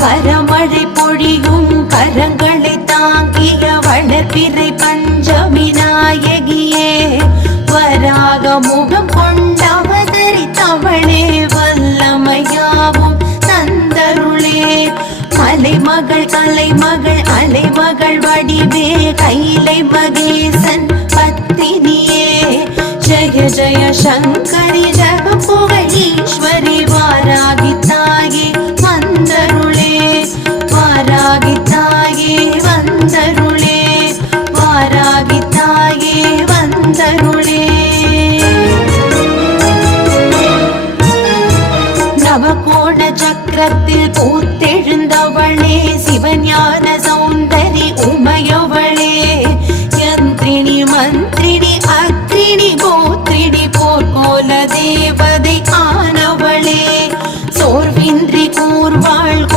வரமழை பொழியும் கரங்களை தாங்கிய வளர்பிறை பஞ்சமி நாயகியே வராக முகம் கொண்டவதரித்தவளே வல்லமையாவும் தந்தருளே மலைமகள் கலைமகள் அலைமகள் வடிவே கைலை மகேசன் பத்தினியே ஜய ஜய சங்கரி ஜக புகழ் ஈஸ்வரி வாராகி தாயே வந்தருளே வாராகி தாயே வந்தருளே வாராகி தாயே வந்தருளே நவகோண சக்கரத்தில் பூத்த